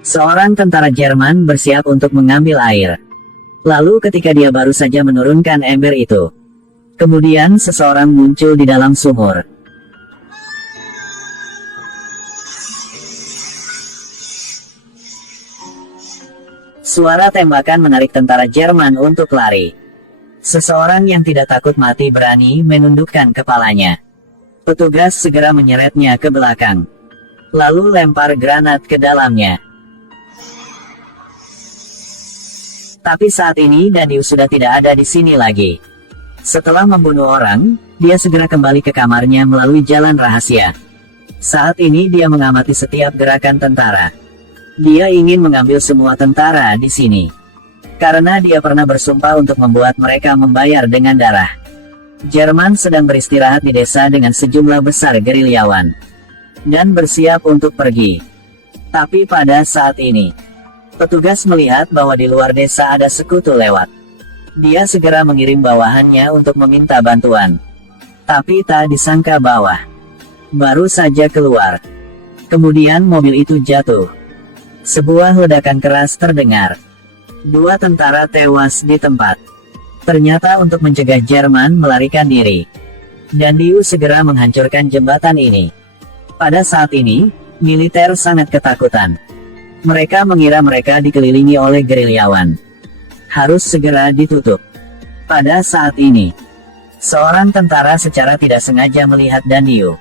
Seorang tentara Jerman bersiap untuk mengambil air. Lalu ketika dia baru saja menurunkan ember itu, kemudian seseorang muncul di dalam sumur. Suara tembakan menarik tentara Jerman untuk lari. Seseorang yang tidak takut mati berani menundukkan kepalanya. Petugas segera menyeretnya ke belakang, lalu lempar granat ke dalamnya. Tapi saat ini Danius sudah tidak ada di sini lagi. Setelah membunuh orang, dia segera kembali ke kamarnya melalui jalan rahasia. Saat ini dia mengamati setiap gerakan tentara. Dia ingin mengambil semua tentara di sini, karena dia pernah bersumpah untuk membuat mereka membayar dengan darah. Jerman sedang beristirahat di desa dengan sejumlah besar gerilyawan, dan bersiap untuk pergi. Tapi pada saat ini, petugas melihat bahwa di luar desa ada sekutu lewat. Dia segera mengirim bawahannya untuk meminta bantuan. Tapi tak disangka bahwa baru saja keluar, kemudian mobil itu jatuh. Sebuah ledakan keras terdengar. 2 tentara tewas di tempat. Ternyata untuk mencegah Jerman melarikan diri, Danius segera menghancurkan jembatan ini. Pada saat ini, militer sangat ketakutan. Mereka mengira mereka dikelilingi oleh gerilyawan. Harus segera ditutup. Pada saat ini, seorang tentara secara tidak sengaja melihat Danius.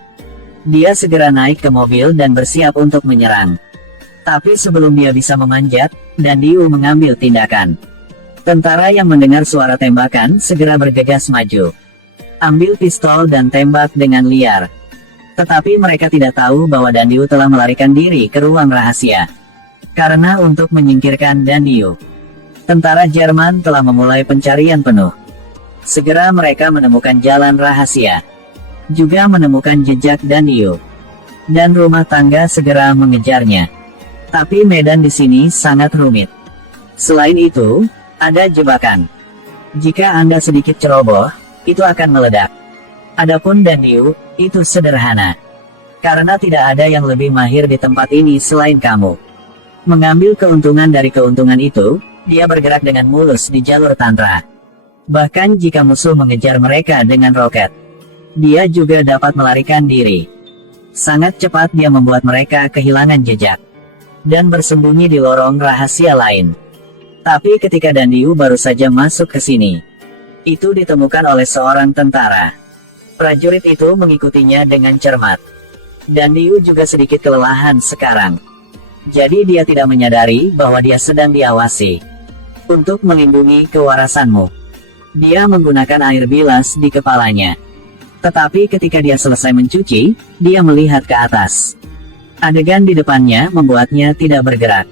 Dia segera naik ke mobil dan bersiap untuk menyerang. Tapi sebelum dia bisa memanjat, Danius mengambil tindakan. Tentara yang mendengar suara tembakan segera bergegas maju, ambil pistol dan tembak dengan liar. Tetapi mereka tidak tahu bahwa Danius telah melarikan diri ke ruang rahasia. Karena untuk menyingkirkan Danius, tentara Jerman telah memulai pencarian penuh. Segera mereka menemukan jalan rahasia, juga menemukan jejak Danius, dan rumah tangga segera mengejarnya. Tapi medan di sini sangat rumit. Selain itu, ada jebakan. Jika Anda sedikit ceroboh, itu akan meledak. Adapun Danius, itu sederhana. Karena tidak ada yang lebih mahir di tempat ini selain kamu. Mengambil keuntungan dari keuntungan itu, dia bergerak dengan mulus di jalur tantra. Bahkan jika musuh mengejar mereka dengan roket, dia juga dapat melarikan diri. Sangat cepat dia membuat mereka kehilangan jejak, dan bersembunyi di lorong rahasia lain. Tapi ketika Danius baru saja masuk ke sini, itu ditemukan oleh seorang tentara. Prajurit itu mengikutinya dengan cermat. Danius juga sedikit kelelahan sekarang. Jadi dia tidak menyadari bahwa dia sedang diawasi. Untuk melindungi kewarasanmu, dia menggunakan air bilas di kepalanya. Tetapi ketika dia selesai mencuci, dia melihat ke atas. Adegan di depannya membuatnya tidak bergerak.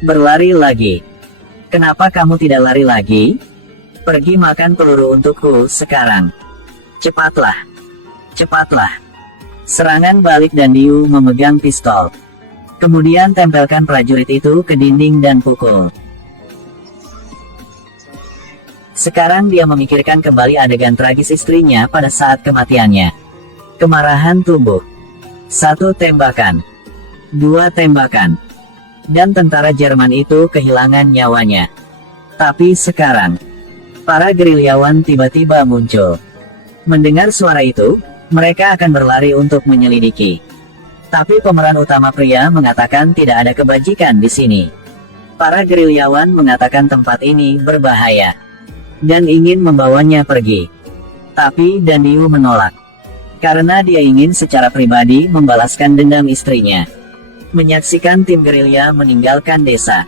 Berlari lagi. Kenapa kamu tidak lari lagi? Pergi makan peluru untukku sekarang. Cepatlah. Cepatlah. Serangan balik Danius memegang pistol. Kemudian tempelkan prajurit itu ke dinding dan pukul. Sekarang dia memikirkan kembali adegan tragis istrinya pada saat kematiannya. Kemarahan tumbuh. 1 tembakan. 2 tembakan. Dan tentara Jerman itu kehilangan nyawanya. Tapi sekarang, para gerilyawan tiba-tiba muncul. Mendengar suara itu, mereka akan berlari untuk menyelidiki. Tapi pemeran utama pria mengatakan tidak ada kebajikan di sini. Para gerilyawan mengatakan tempat ini berbahaya, dan ingin membawanya pergi. Tapi Danius menolak, karena dia ingin secara pribadi membalaskan dendam istrinya. Menyaksikan tim gerilya meninggalkan desa,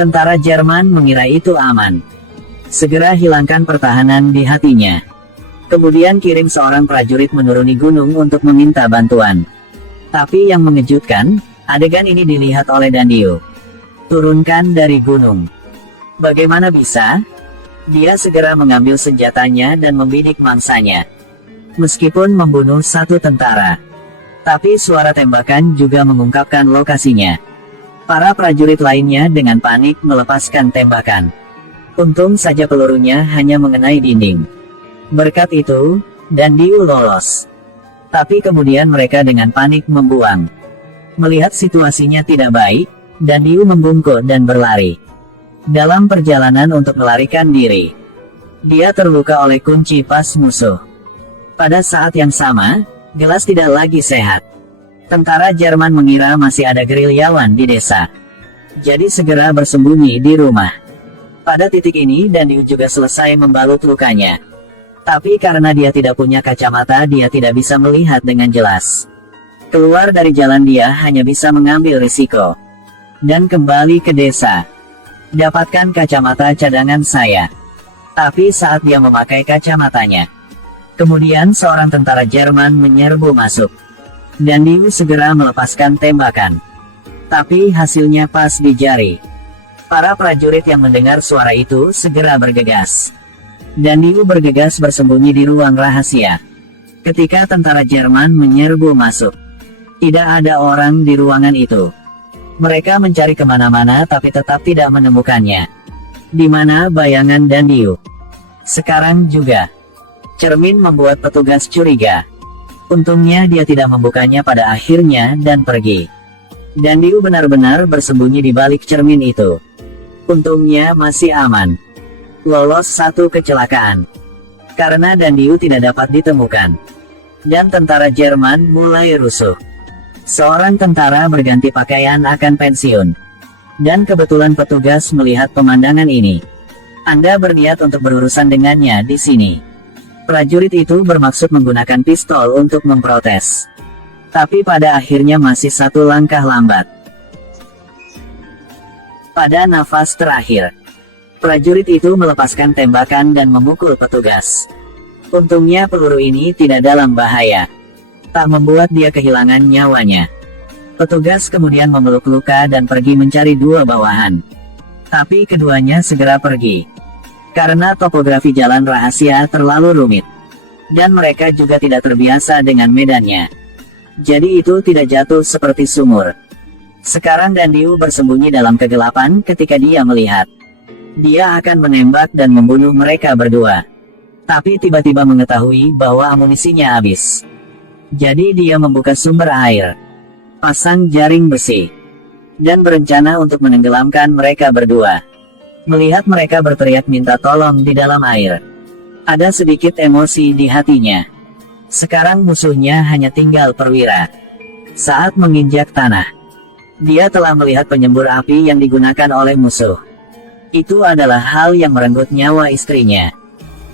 tentara Jerman mengira itu aman. Segera hilangkan pertahanan di hatinya. Kemudian kirim seorang prajurit menuruni gunung untuk meminta bantuan. Tapi yang mengejutkan, adegan ini dilihat oleh Danius. Turunkan dari gunung. Bagaimana bisa? Dia segera mengambil senjatanya dan membidik mangsanya. Meskipun membunuh 1 tentara, tapi suara tembakan juga mengungkapkan lokasinya. Para prajurit lainnya dengan panik melepaskan tembakan. Untung saja pelurunya hanya mengenai dinding. Berkat itu, Danius lolos. Tapi kemudian mereka dengan panik membuang. Melihat situasinya tidak baik, Dan Diu membungkuk dan berlari. Dalam perjalanan untuk melarikan diri, dia terluka oleh kunci pas musuh. Pada saat yang sama, Gelas tidak lagi sehat. Tentara Jerman mengira masih ada gerilyawan di desa. Jadi segera bersembunyi di rumah. Pada titik ini Dandiu juga selesai membalut lukanya. Tapi karena dia tidak punya kacamata, dia tidak bisa melihat dengan jelas. Keluar dari jalan dia hanya bisa mengambil risiko. Dan kembali ke desa. Dapatkan kacamata cadangan saya. Tapi saat dia memakai kacamatanya, kemudian seorang tentara Jerman menyerbu masuk. Dandiu segera melepaskan tembakan. Tapi hasilnya pas di jari. Para prajurit yang mendengar suara itu segera bergegas. Dandiu bergegas bersembunyi di ruang rahasia. Ketika tentara Jerman menyerbu masuk, tidak ada orang di ruangan itu. Mereka mencari kemana-mana tapi tetap tidak menemukannya. Di mana bayangan Dandiu? Sekarang juga. Cermin membuat petugas curiga. Untungnya dia tidak membukanya pada akhirnya dan pergi. Dandiu benar-benar bersembunyi di balik cermin itu. Untungnya masih aman. Lolos satu kecelakaan. Karena Dandiu tidak dapat ditemukan. Dan tentara Jerman mulai rusuh. Seorang tentara berganti pakaian akan pensiun. Dan kebetulan petugas melihat pemandangan ini. Anda berniat untuk berurusan dengannya di sini. Prajurit itu bermaksud menggunakan pistol untuk memprotes. Tapi pada akhirnya masih satu langkah lambat. Pada nafas terakhir, prajurit itu melepaskan tembakan dan memukul petugas. Untungnya peluru ini tidak dalam bahaya. Tak membuat dia kehilangan nyawanya. Petugas kemudian memeluk luka dan pergi mencari dua bawahan. Tapi keduanya segera pergi. Karena topografi jalan rahasia terlalu rumit. Dan mereka juga tidak terbiasa dengan medannya. Jadi itu tidak jatuh seperti sumur. Sekarang Dandiu bersembunyi dalam kegelapan ketika dia melihat. Dia akan menembak dan membunuh mereka berdua. Tapi tiba-tiba mengetahui bahwa amunisinya habis. Jadi dia membuka sumber air, pasang jaring besi, dan berencana untuk menenggelamkan mereka berdua. Melihat mereka berteriak minta tolong di dalam air, ada sedikit emosi di hatinya. Sekarang musuhnya hanya tinggal perwira. Saat menginjak tanah, dia telah melihat penyembur api yang digunakan oleh musuh. Itu adalah hal yang merenggut nyawa istrinya.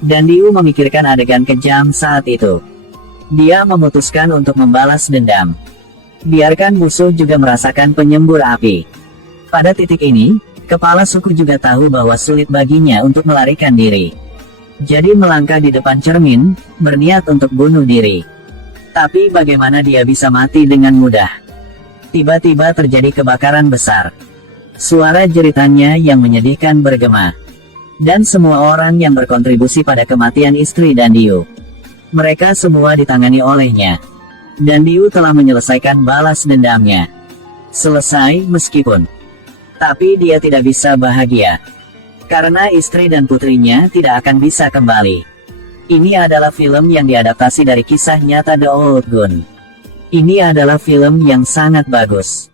Dandiu memikirkan adegan kejam saat itu. Dia memutuskan untuk membalas dendam. Biarkan musuh juga merasakan penyembur api. Pada titik ini, kepala suku juga tahu bahwa sulit baginya untuk melarikan diri. Jadi melangkah di depan cermin, berniat untuk bunuh diri. Tapi bagaimana dia bisa mati dengan mudah? Tiba-tiba terjadi kebakaran besar. Suara jeritannya yang menyedihkan bergema. Dan semua orang yang berkontribusi pada kematian istri Dandiu, mereka semua ditangani olehnya. Dandiu telah menyelesaikan balas dendamnya. Selesai meskipun. Tapi dia tidak bisa bahagia. Karena istri dan putrinya tidak akan bisa kembali. Ini adalah film yang diadaptasi dari kisah nyata The Old Gun. Ini adalah film yang sangat bagus.